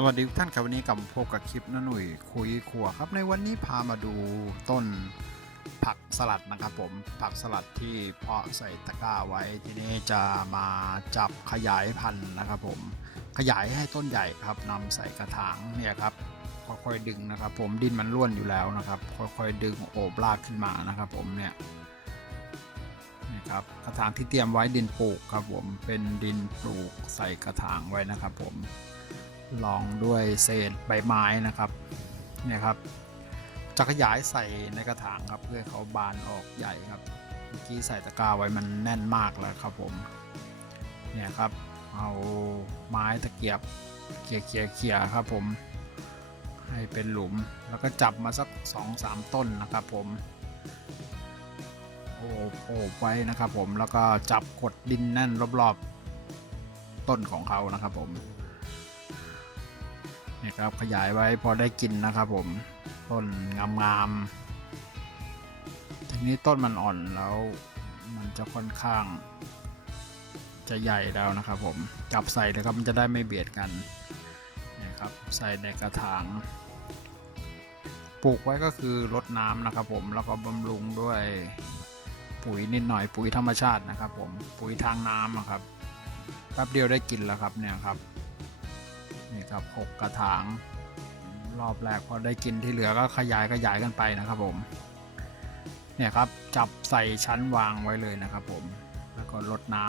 สวัสดีทุกท่านครับวันนี้กลับพบกับคลิปน้าหนุ่ยคุยขัวครับในวันนี้พามาดูต้นผักสลัดนะครับผมผักสลัดที่เพาะใส่ตะกร้าไว้ทีนี้จะมาจับขยายพันธุ์นะครับผมขยายให้ต้นใหญ่ครับนำใส่กระถางเนี่ยครับค่อยๆดึงนะครับ ผมดินมันร่วนอยู่แล้วนะครับ ค่อยๆดึงโอบรากขึ้นมานะครับผมเนี่ยนี่ครับกระถางที่เตรียมไว้ดินปลูกครับผมเป็นดินปลูกใส่กระถางไว้นะครับผม ลองด้วยเศษใบไม้นะครับเนี่ยครับจะขยายใส่ในกระถางครับ เพื่อเขาบานออกใหญ่ครับเมื่อกี้ใส่ตะกร้าไว้มันแน่นมากแล้วครับผมเนี่ยครับเอาไม้ตะเกียบเขี่ยเขี่ยเขี่ยครับผมให้เป็นหลุมแล้วก็จับมาสัก 2-3 ต้นนะครับผมโอบโอบไว้นะครับผมแล้วก็จับกดดินแน่นรอบๆต้นของเขานะครับผม นี่ครับขยายไว้พอได้กินนะครับผม ต้นงามๆทีนี้ต้นมันอ่อนแล้ว มันจะค่อนข้าง จะใหญ่แล้วนะครับผมจับใส่เลยครับมันจะได้ไม่เบียดกันนี่ครับใส่ในกระถางปลูกไว้ก็คือรดน้ำนะครับผมแล้วก็บำรุงด้วยปุ๋ยนิดหน่อยปุ๋ยธรรมชาตินะครับผมปุ๋ยทางน้ำครับแป๊บเดียวได้กินแล้วครับเนี่ยครับ นี่ครับหกกระถาง รอบแรกพอได้กินที่เหลือก็ขยายขยายกันไปนะครับผมเนี่ยครับจับใส่ชั้นวางไว้เลยนะครับผมแล้วก็ลดน้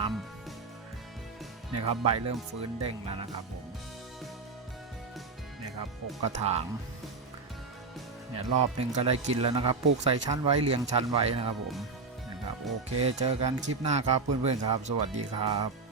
ำเนี่ยครับใบเริ่มฟื้นเด้งแล้วนะครับผมเนี่ยครับหกกระถางเนี่ยรอบหนึ่งก็ได้กินแล้วนะครับปลูกใส่ชั้นไว้เรียงชั้นไว้นะครับผมนะครับโอเค เจอกันคลิปหน้าครับเพื่อนๆครับ สวัสดีครับ